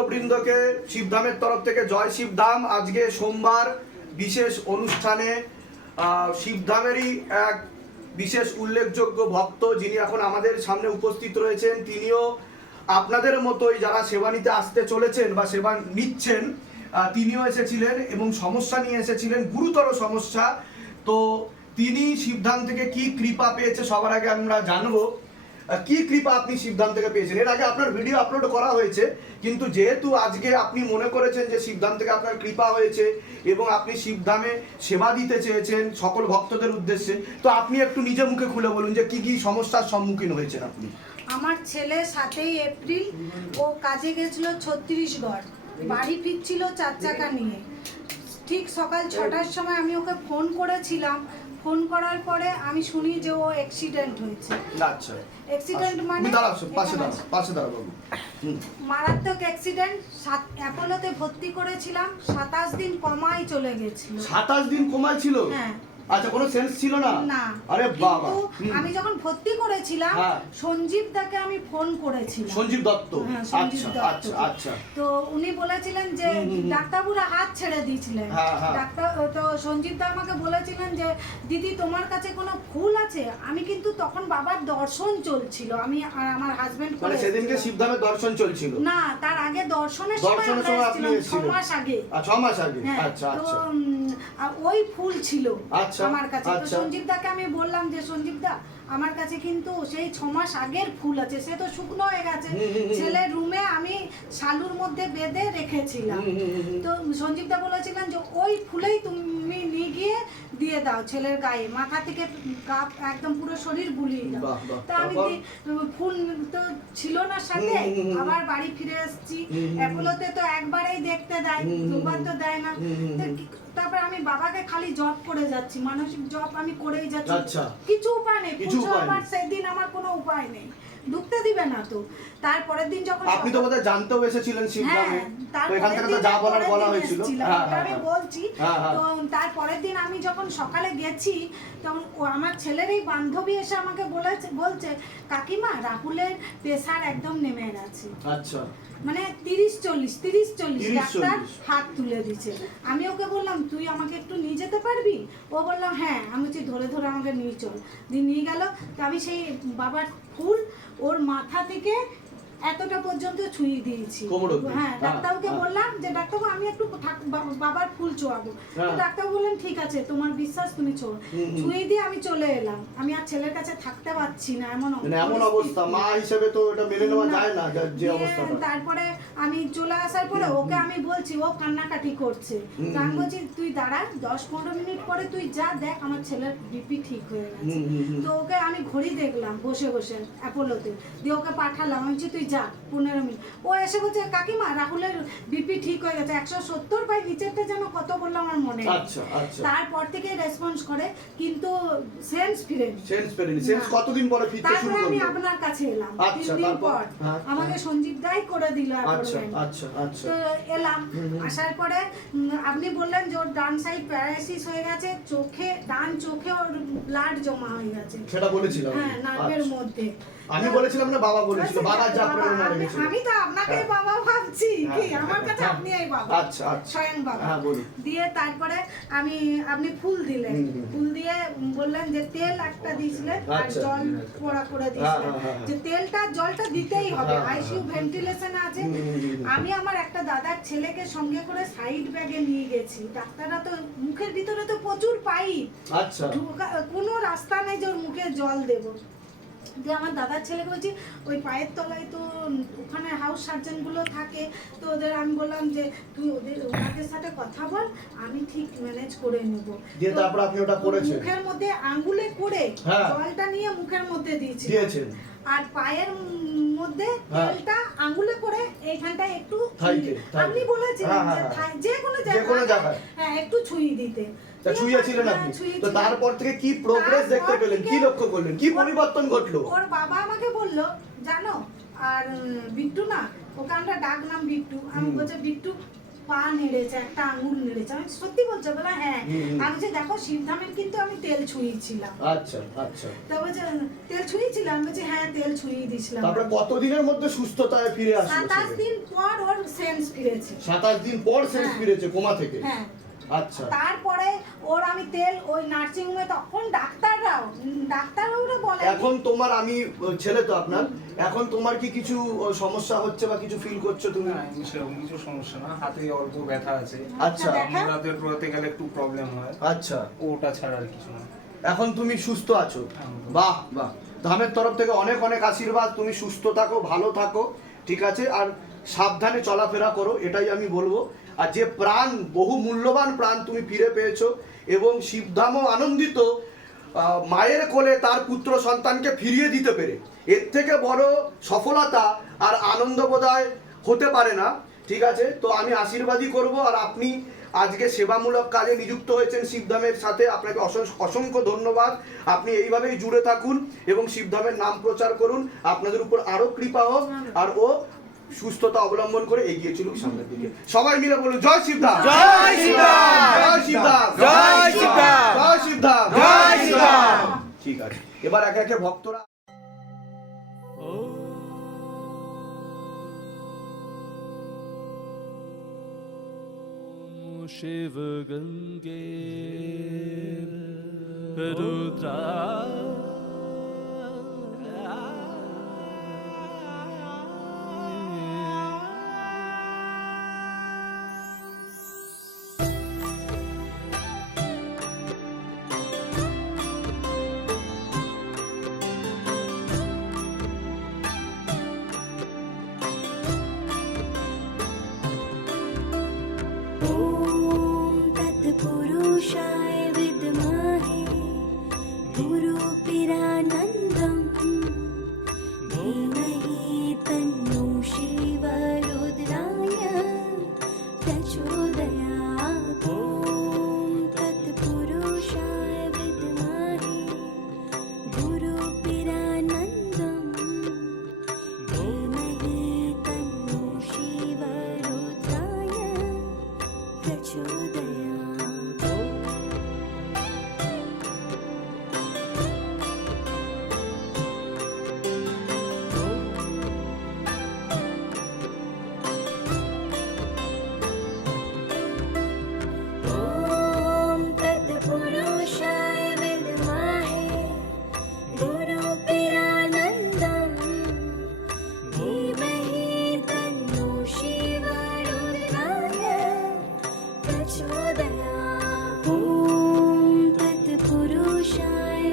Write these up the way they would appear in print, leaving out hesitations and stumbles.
ভক্তবৃন্দকে শিবধামের তরফ থেকে জয় শিবধাম। আজকে সোমবার বিশেষ অনুষ্ঠানে শিবধামেরই এক বিশেষ উল্লেখযোগ্য ভক্ত যিনি এখন আমাদের সামনে উপস্থিত রয়েছেন, তিনিও আপনাদের মতোই যারা সেবা নিতে আসতে চলেছেন বা সেবা নিচ্ছেন, তিনিও এসেছিলেন এবং সমস্যা নিয়ে এসেছিলেন, গুরুতর সমস্যা। তো তিনি শিবধাম থেকে কি কৃপা পেয়েছে সবার আগে আমরা জানবো। কি কৃপা আপনি শিবধাম থেকে পেয়েছেন? এর আগে আপনার ভিডিও আপলোড করা হয়েছে, কিন্তু যেহেতু আজকে আপনি মনে করেছেন যে শিবধাম থেকে আপনার কৃপা হয়েছে এবং আপনি শিবধামে সেবা দিতে চেয়েছেন সকল ভক্তদের উদ্দেশ্যে, তো আপনি একটু নিজে মুখে খুলে বলুন যে কি কি সমস্যার সম্মুখীন হয়েছেন আপনি। আমার ছেলে 7ই এপ্রিল ও কাজে গেছিল ছত্তিশগড়, বাড়ি ফিরছিল 4 চাকা নিয়ে। ঠিক সকাল 6টার সময় আমি ওকে ফোন করেছিলাম। ফোন করার পরে আমি শুনি যে ও অ্যাক্সিডেন্ট হয়েছে। আচ্ছা, অ্যাক্সিডেন্ট মানে মারাত্মক অ্যাক্সিডেন্ট। অ্যাপোলোতে ভর্তি করেছিলাম, 27 দিন কমায় চলে গেছিল। 27 দিন কমায় ছিল? হ্যাঁ। আচ্ছা, কোনো সেন্স ছিল না? না। আরে বাবা। আমি যখন ভর্তি করেছিলাম সঞ্জীব দাকে আমি ফোন করেছিলাম। সঞ্জীব দত্ত? আচ্ছা আচ্ছা আচ্ছা। তো উনি বলেছিলেন যে ডাক্তারবাবুরা হাত ছেড়ে দিয়েছিলেন। ডাক্তার তো সঞ্জীব দা আমাকে বলেছিলেন যে দিদি তোমার কাছে কোনো ফুল আছে? আমি কিন্তু তখন বাবার দর্শন চলছিল, আমি আর আমার হাজবেন্ড মানে সেদিনকে শিবধামের দর্শন চলছিল? না, তার আগে দর্শনের সময় আমরা এসেছিলাম 6 মাস আগে। 6 মাস আগে? আচ্ছা আচ্ছা। তো ওই ফুল ছিল আমার কাছে। তো সঞ্জীব দাকে আমি বললাম যে সঞ্জীব দা আমার কাছে কিন্তু সেই 6 মাস আগের ফুল আছে, সে তো শুকনো হয়ে গেছে। ছেলের রুমে আমি শালুর মধ্যে বেঁধে রেখেছিলাম। তো সঞ্জীব দা বলেছিলেন যে ওই ফুলেই তুমি নিয়ে গিয়ে দিয়ে দাও ছেলের গায়ে, মাথা থেকে একদম পুরো শরীর বুলিয়ে দাও। তো আমি ফুল তো ছিল না সাথে, আবার বাড়ি ফিরে এসেছি। অ্যাপোলোতে তো একবারেই দেখতে দেয়, দুবার তো দেয় না। তারপর আমি বাবাকে খালি জব করে যাচ্ছি, মানসিক জব আমি করেই যাচ্ছি। কিছু উপায় নেই, আমার সেদিন আমার কোনো উপায় নেই, ঢুকতে দিবে না। তো তারপরের দিন যখন আপনি তো বোধহয় জানতেও এসেছিলেন শিবধামে, তো এখান থেকে তো যা বলার বলা হয়েছিল আমি বলছি। তো তারপরের দিন আমি যখন সকালে গেছি তখন আমার ছেলের এই বান্ধবী এসে আমাকে বলছে কাকিমা রাহুলের প্রেসার একদম নেমে গেছে। আচ্ছা, মানে 30-40 ডাক্তার হাত তুলে দিচ্ছে। আমি ওকে বললাম তুই আমাকে একটু নিয়ে যেতে পারবি? ও বললো হ্যাঁ। আমি বলছি ধরে ধরে আমাকে নিয়ে চল। নিয়ে গেল। তো আমি সেই বাবার ফুল ওর মাথা থেকে এতটা পর্যন্ত ছুঁয়ে দিয়েছি। হ্যাঁ, ডাক্তারকে বললাম যে ডাক্তারবাবু আমি একটু বাবার ফুল ছোঁয়াবো। ডাক্তারবাবু বললেন ঠিক আছে, তোমার বিশ্বাস, তুমি ছুঁয়ে দিয়ে আমি চলে এলাম। আমি আর ছেলের কাছে থাকতে পারছি না, এমন অবস্থা। মা হিসেবে তো এটা মেনে নেওয়া যায় না যে অবস্থাটা। তারপরে আমি চলে আসার পরে ওকে আমি বলছি, ও কান্নাকাটি করছে। আমি বলছি তুই দাঁড়া, 10-15 মিনিট পরে তুই যা দেখ আমার ছেলের বিপি ঠিক হয়ে গেছে। তো ওকে আমি ঘড়ি দেখলাম বসে বসে অ্যাপোলোতে, দিয়ে ওকে পাঠালাম। আমি বলছি তুই যা 15 মিনিট। ও এসে বলছে কাকিমা রাহুলের বিপি ঠিক হয়ে গেছে, 170 বাই নিচেরটা যেন কত বললো আমার মনে নেই। তারপর থেকে রেসপন্স করে, কিন্তু সেন্স ফিরেনি। সেন্স কতদিন পরে ফিরতে শুরু করলো? আমি আপনার কাছে এলাম 3 দিন পর, আমাকে সঞ্জীব দাই করে দিল। তো এলাম, আসার পরে আপনি বললেন যে ওর ডান সাইড প্যারালাইসিস হয়ে গেছে, ডান চোখে ওর ব্লাড জমা হয়ে গেছে। সেটা বলেছিলাম? হ্যাঁ, নার্ভের মধ্যে। আমি বলেছিলাম না, বাবা বলেছিল। বাবা যা প্রেরণা লেগেছিল। আমি তো আপনাকে বাবা ভাবছি, কি আমার কাছে আপনি এই বাবা। আচ্ছা আচ্ছা, স্বয়ং বাবা। হ্যাঁ বলুন। দিয়ে তারপরে আপনি ফুল দিলেন, ফুল দিয়ে বললেন যে তেল একটা দিয়েছিলেন আর জল পোড়া করে দিয়েছিলেন, যে তেলটা জলটা দিতেই হবে। আইসিইউ ভেন্টিলেশন আছে। আমি আমার একটা দাদার ছেলেকে সঙ্গে করে সাইড ব্যাগে নিয়ে গেছি। ডাক্তাররা তো মুখের ভিতরে তো প্রচুর পাইপ, আচ্ছা, কোনো রাস্তা নেই যে ওর মুখে জল দেবো। দিয়ে আমার দাদার ছেলেকে বলছি ওই পায়ের তলায় তো ওখানে হাউস সার্জন গুলো থাকে, তো ওদের আমি বললাম যে তুই ওদের সাথে কথা বল, আমি ঠিক ম্যানেজ করে নেব। তারপর আপনি ওটা করেছেন? মুখের মধ্যে আঙ্গুলে করে জলটা নিয়ে মুখের মধ্যে দিয়েছেন, আর পায়ের মধ্যে তেলটা আঙ্গুলে করে এইখানটায় একটু আপনি বলেছিলেন যে কোনো জায়গায় হ্যাঁ একটু ছুঁয়ে দিতে। ছুঁয়েছিলেন আপনি? তো তারপর থেকে কি প্রোগ্রেস দেখতে পেলেন, কি লক্ষ্য করলেন, কি পরিবর্তন ঘটলো? ওর বাবা আমাকে বললো জানো, আর বিট্টু না, ওকে আমরা ডাক নাম বিট্টু। আমি বলছি বিট্টু, ও পা নেড়েছে, একটা আঙুল নেড়েছে। আমি সত্যি বলছো? বলে হ্যাঁ। আমি যে দেখো শিবধামের কিন্তু আমি তেল ছুঁয়েছিলাম। আচ্ছা আচ্ছা। তো বলছে তেল ছুঁয়েছিলাম, বলছি হ্যাঁ তেল ছুঁয়ে দিয়েছিলাম। তারপরে কতদিনের মধ্যে সুস্থতায় ফিরে আসলো? 27 দিন পর ওর সেন্স ফিরেছে। 27 দিন পর সেন্স ফিরেছে কোমা থেকে? হ্যাঁ। আচ্ছা। তারপরে ওর আমি তেল ওই নার্সিং হোমে, তখন ডাক্তাররাও বলে এখন তোমার, আমি ছেলে তো আপনার, এখন তোমার কি কিছু সমস্যা হচ্ছে বা কিছু ফিল করছো তুমি? না, সেরকম কিছু সমস্যা না, হাতে অল্প ব্যথা আছে। আচ্ছা। রাতে পড়াতে গেলে একটু প্রবলেম হয়। আচ্ছা। ওটা ছাড়া আর কিছু না। এখন তুমি সুস্থ আছো? হ্যাঁ। বাহ বাহ, ধামের তরফ থেকে অনেক অনেক আশীর্বাদ। তুমি সুস্থ থাকো, ভালো থাকো, ঠিক আছে? আর সাবধানে চলাফেরা করো, এটাই আমি বলবো। আর যে প্রাণ, বহু মূল্যবান প্রাণ তুমি ফিরে পেয়েছো, এবং শিবধামও আনন্দিত মায়ের কোলে তার পুত্র সন্তানকে ফিরিয়ে দিতে পেরে। এর থেকে বড় সফলতা আর আনন্দ বোধহয় হতে পারে না, ঠিক আছে? তো আমি আশীর্বাদই করব। আর আপনি আজকে সেবামূলক কাজে নিযুক্ত হয়েছেন শিবধামের সাথে, আপনাকে অসংখ্য ধন্যবাদ। আপনি এইভাবেই জুড়ে থাকুন এবং শিবধামের নাম প্রচার করুন। আপনাদের উপর আরো কৃপা হোক, আর ও সুস্থতা অবলম্বন করে এগিয়ে চলুক সামনের দিকে। সবাই মিলে বলুন জয় শিবধাম, জয় শিবধাম, জয় শিবধাম, জয় শিবধাম, জয় শিবধাম, জয় শিবধাম। ঠিক আছে, এবার একে একে ভক্তরা। शिव गंगे रुद्रा पुरुषाय विद्महे गुरुपिरानन्दं धीमहि तन्नो शिव रुद्राय प्रचोदयात्। ॐ तत्पुरुषाय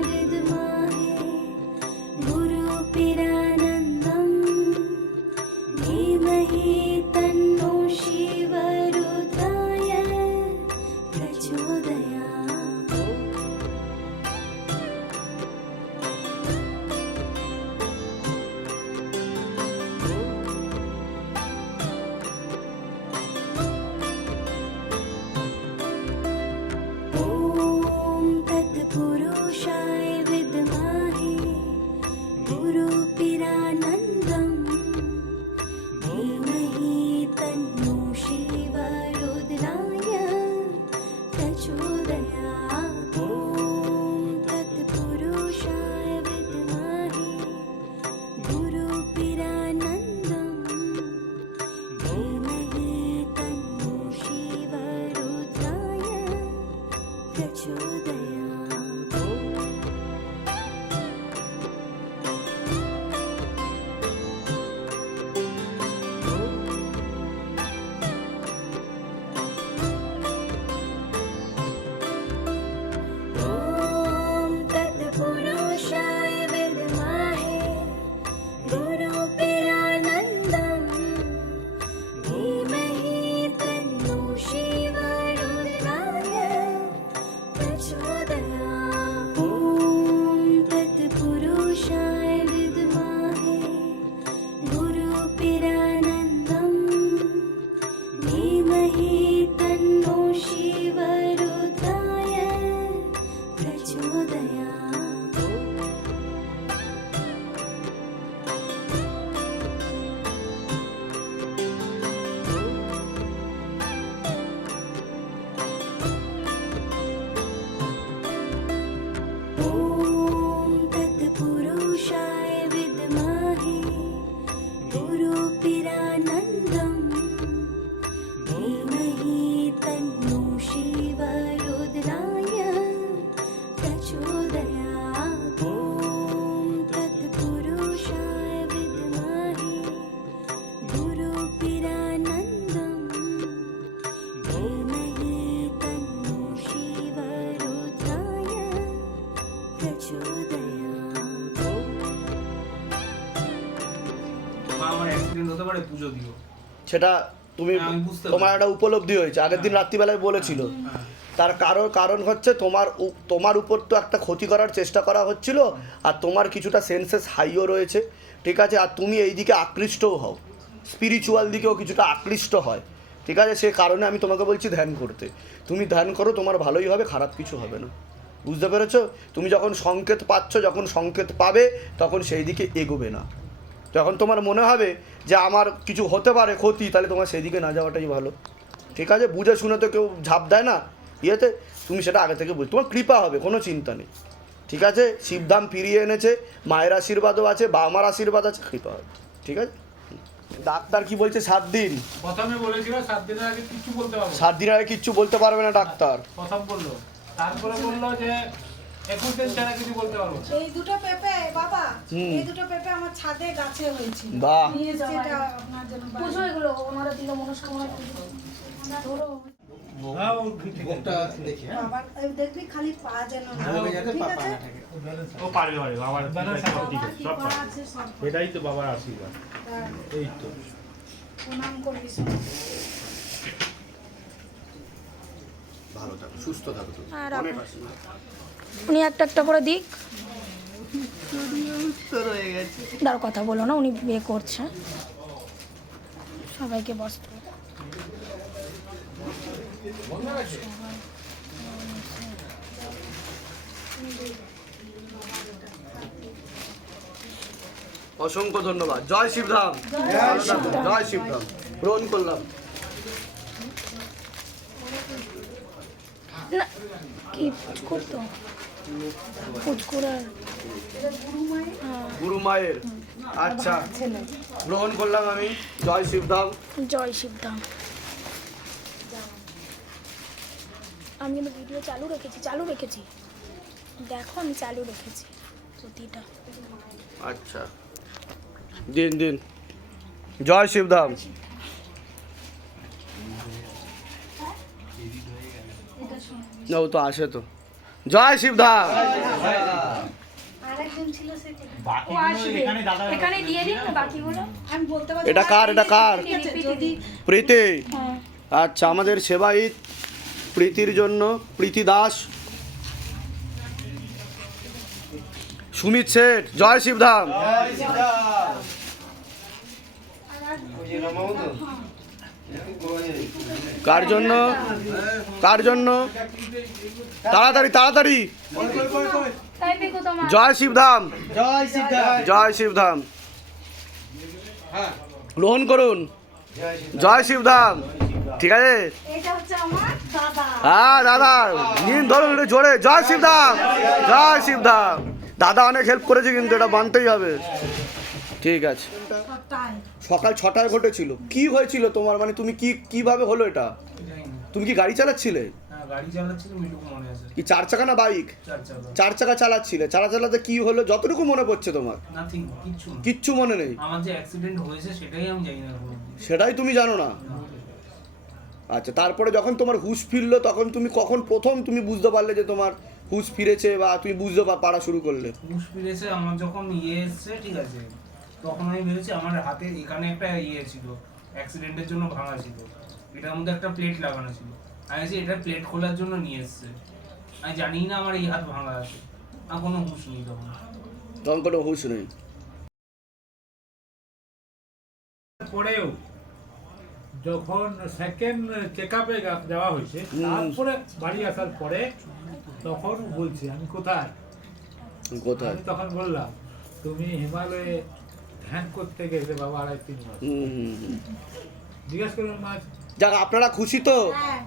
विद्महे गुरुपिरानन्दं धीमहि तन्नो शिव रुद्राय प्रचोदयात्। प्रचोदयात्। प्रचोदयात् মা আমার অ্যাক্সিডেন্ট হতে পারে, পুজো দিও। সেটা তুমি হ্যাঁ, আমি বুঝতে তোমার পারি। একটা উপলব্ধি হয়েছে, আগের দিন রাত্রিবেলায় বলেছিল। হ্যাঁ। তার কারণ হচ্ছে তোমার উপর তো একটা ক্ষতি করার চেষ্টা করা হচ্ছিল, আর তোমার কিছুটা সেন্সেস হাইও রয়েছে, ঠিক আছে, আর তুমি এই দিকে আকৃষ্টও হও, স্পিরিচুয়াল দিকেও কিছুটা আকৃষ্ট হয়, ঠিক আছে। সে কারণে আমি তোমাকে বলছি ধ্যান করতে। তুমি ধ্যান করো, তোমার ভালোই হবে, খারাপ কিছু হবে না, বুঝতে পেরেছো? তুমি যখন সংকেত পাচ্ছ, যখন সংকেত পাবে, তখন সেই দিকে এগোবে না। যখন তোমার মনে হবে যে আমার কিছু হতে পারে ক্ষতি, তাহলে তোমার সেই দিকে না যাওয়াটাই ভালো, ঠিক আছে। বুঝে শুনে তো কেউ ঝাঁপ দেয় না ইয়েতে, তুমি সেটা আগে থেকে বুঝ, তোমার কৃপা হবে, কোনো চিন্তা নেই, ঠিক আছে। শিবধাম ফিরিয়ে এনেছে, মায়ের আশীর্বাদও আছে, বাবা মার আশীর্বাদ আছে, কৃপা হবে, ঠিক আছে। ডাক্তার কি বলছে? 7 দিন। প্রথমে বলেছিল 7 দিনের আগে কিছু বলতে পারবো 7 দিন আগে কিচ্ছু বলতে পারবে না ডাক্তার। প্রথম বললো, তারপরে বললো যে 21 দিন ছাড়া কিছু বলতে পারবো। এই দুটো পেঁপে বাবা, হুম। এই দুটো পেঁপে আমার ছাদে গাছে হয়েছিল। বাহ। নিয়ে এসেছি, এটা আপনার জন্য পুজো এগুলো ওনারা দিল মনস্কামনা পুজো ধরো হ্যাঁ, ও ঠিক আছে। বাবা এই দেখবি খালি পা যেন না, ঠিক আছে? ও পারবে বাবার Balance সব ঠিক বাবার আছে, কি সব পা পারবে। আছে সব এটাই তো বাবার আশীর্বাদ। তার এই তো প্রণাম করিস। ভালো থাকো, সুস্থ থাকো তুমি। আর অনেক আশীর্বাদ। উনি একটা একটা করে দিক দাঁড় কথা বলো না, উনি বিয়ে করছে, সবাইকে বসতে হবে। অসংখ্য ধন্যবাদ। জয় শিবধাম, ভালো থাকো। জয় শিবধাম, গ্রহণ করলাম। না কি পুচকুর তো পুচকুরের গুরু মায়ের, আচ্ছা, গ্রহণ করলাম আমি। জয় শিবধাম। জয় শিবধাম। আমি কিন্তু ভিডিও চালু রেখেছি দেখো, আমি চালু রেখেছি প্রতিটা। আচ্ছা, দিন জয় শিবধাম। না, ও তো আসে তো। জয় শিবধাম। আরেকজন ছিল সে কোথায়? ও আসবে, এখানে দিয়ে দিন না বাকিগুলো। আমি বলতে পারছি এটা না, কার? এটা কার? ঠিক আছে, যদি প্রীতি। হ্যাঁ আচ্ছা, আমাদের সেবায়িত প্রীতির জন্য প্রীতি দাস। সুমিত শেঠ। জয় শিবধাম। কার জন্য? তাড়াতাড়ি। তাই দেখো তোমার জয় শিবধাম। জয় সিদ্ধার্থ। জয় শিবধাম। গ্রহণ করুন। জয় শিবধাম, ঠিক আছে। এটা হচ্ছে আমার দাদা। হ্যাঁ দাদা, নিন, ধরুন একটু জোরে। জয় শিবধাম। জয় শিবধাম। দাদা অনেক হেল্প করেছে, কিন্তু এটা মানতেই হবে, ঠিক আছে। সবটাই সকাল 6টায় ঘটেছিল। কি হয়েছিল তোমার, মানে তুমি কিভাবে হলো এটা? জানি না। তুমি কি গাড়ি চালাচ্ছিলে? হ্যাঁ, গাড়ি চালাচ্ছিলাম, এটুকু মনে আছে। কি 4 চাকা না বাইক? 4 চাকা। 4 চাকা চালাচ্ছিলে। চালাতে কি হলো যতটুকু মনে পড়ছে তোমার? নাথিং, কিচ্ছু না। কিচ্ছু মনে নেই? আমার যে অ্যাক্সিডেন্ট হয়েছে সেটাই আমি জানি না এখনো অবধি। সেটাই তুমি জানো না? আচ্ছা, তারপরে যখন তোমার হুঁশ ফিরলো, তখন তুমি কখন প্রথম তুমি বুঝতে পারলে যে তোমার হুঁশ ফিরেছে, বা তুমি বুঝতে পারা শুরু করলে? হুঁশ ফিরেছে আমার যখন এসছে, ঠিক আছে, তখন আমি ভেবেছি আমার হাতে এখানে একটা ছিল, অ্যাক্সিডেন্টের জন্য ভাঙা ছিল, এটার মধ্যে একটা প্লেট লাগানো ছিল। আমি ভাবছি এটা প্লেট খোলার জন্য নিয়ে এসছে, আমি জানি না আমার এই হাত ভাঙা আছে। আমার কোনো হুঁশ নেই তখন। কোনো হুঁশ নেই। পরেও যখন সেকেন্ড চেকআপে যাওয়া হয়েছে, তারপরে বাড়ি আসার পরে তখন বলছি আমি কোথায়। আমি তখন বললাম তুমি হিমালয়ে ধ্যান করতে গেলে বাবা 2.5-3 মাস। জিজ্ঞেস করলাম মাছ। যাক, আপনারা খুশি তো? হ্যাঁ।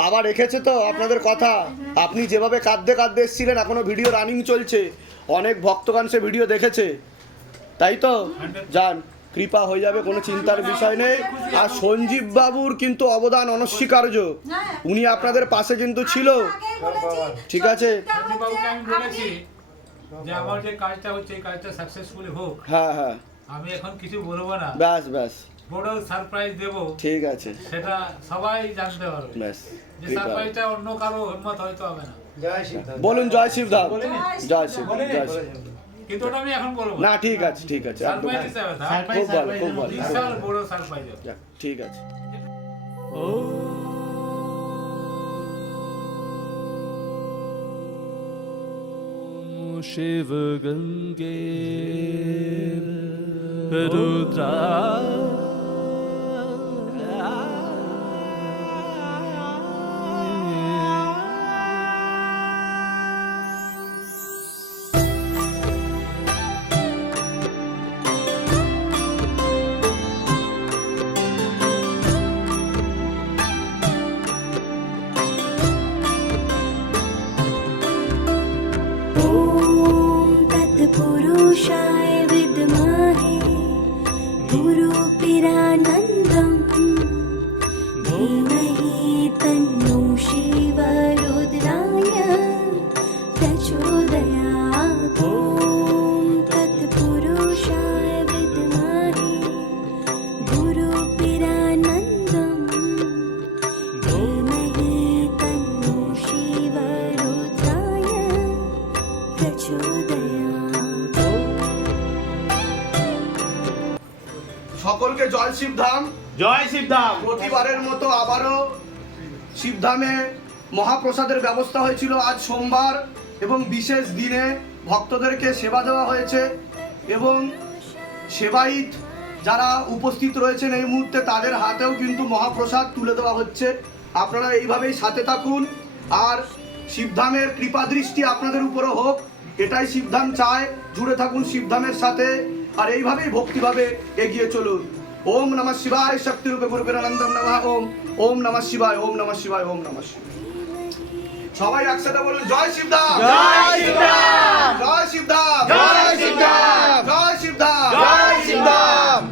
বাবা রেখেছে তো আপনাদের কথা? আপনি যেভাবে কাঁদতে এসেছিলেন, এখনো ভিডিও রানিং চলছে, অনেক ভক্তগণ সে ভিডিও দেখেছে, তাই তো? যান, কৃপা হয়ে যাবে, কোনো চিন্তার বিষয় নেই। আর সঞ্জীব বাবুর কিন্তু অবদান অনস্বীকার্য, উনি আপনাদের পাশে কিন্তু ছিল, আগেই বলেছি, ঠিক আছে। বাবুকে আমি বলেছি যে আমার যে কাজটা হচ্ছে এই কাজটা সাকসেসফুলি হোক। হ্যাঁ, আমি এখন কিছু বলবো না, ব্যাস, বড় সারপ্রাইজ দেবো, ঠিক আছে, সেটা সবাই জানতে পারবে। ব্যাস, যে কৃপা। সারপ্রাইজটা অন্য কারো হিম্মত হয়তো হবে না। বলুন জয় শিবধাম, জয় শিব, বলে নে। জয় শিব। কিন্তু ওটা আমি এখন বলবো না ঠিক আছে, ঠিক আছে, একদম সারপ্রাইজ হিসাবে থাক। খুব ভালো, খুব ভালো, বিশাল বড় সারপ্রাইজ যাক, ঠিক আছে। शिव गंगे रुद्रा ॐ तत्पुरुषाय विद्महे गुरुपिरानन्दं धीमहि तन्नो शिवरुद्राय प्रचोदयात् ॐ तत्पुरुषाय विद्महे गुरुपिरानन्दं धीमहि तन्नो शिवरुद्राय प्रचोदयात् সকলকে জয় শিবধাম। জয় শিবধাম। প্রতিবারের মতো আবারও শিবধামে মহাপ্রসাদের ব্যবস্থা হয়েছিল আজ সোমবার, এবং বিশেষ দিনে ভক্তদেরকে সেবা দেওয়া হয়েছে, এবং সেবায়িত যারা উপস্থিত রয়েছেন এই মুহূর্তে তাদের হাতেও কিন্তু মহাপ্রসাদ তুলে দেওয়া হচ্ছে। আপনারা এইভাবেই সাথে থাকুন, আর শিবধামের কৃপা দৃষ্টি আপনাদের উপরে হোক, এটাই শিবধাম চায়। জুড়ে থাকুন শিবধামের সাথে, আর এইভাবেই ভক্তিভাবে এগিয়ে চলুন। ওম নমঃ শিবায়, শক্তিরূপে গুরুপীরানন্দম নমঃ। ওম ওম নমঃ শিবায়, ওম নমঃ শিবায়, ওম নমঃ শিবায়। সবাই একসাথে বলুন জয় শিবধাম, জয় শিবধাম, জয় শিবধাম, জয় শিবধাম, জয় শিবধাম, জয় শিবধাম।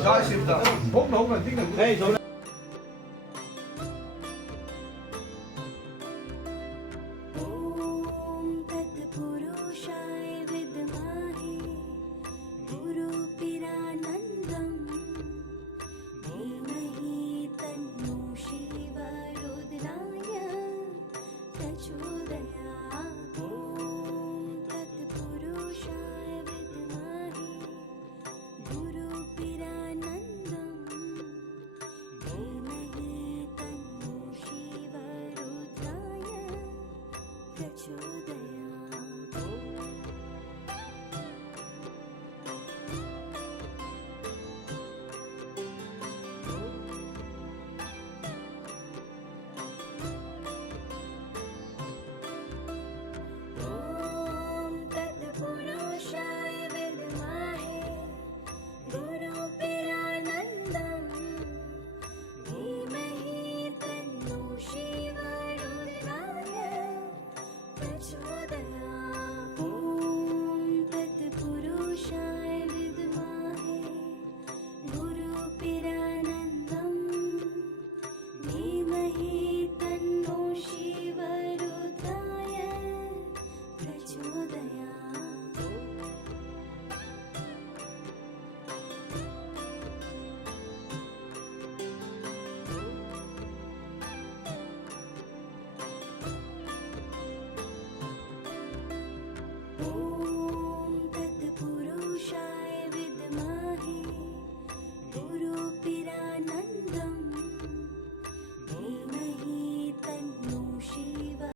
জয় শিবধাম, জয় শিবধাম। ॐ तत्पुरुषाय विद्महे गुरुपिरानन्दं धीमहि तन्नो शिवरुद्राय प्रचोदयात् ॐ तत्पुरुषाय विद्महे गुरुपिरानन्दं धीमहि तन्नो शिवरुद्राय प्रचोदयात् ॐ तत्पुरुषाय विद्महे गुरुपिरानन्दं धीमहि तन्नो शिवरुद्राय प्रचोदयात् ॐ तत्पुरुषाय विद्महे गुरुपिरानन्दं धीमहि तन्नो शिवरुद्राय प्रचोदयात् ॐ तत्पुरुषाय विद्महे गुरु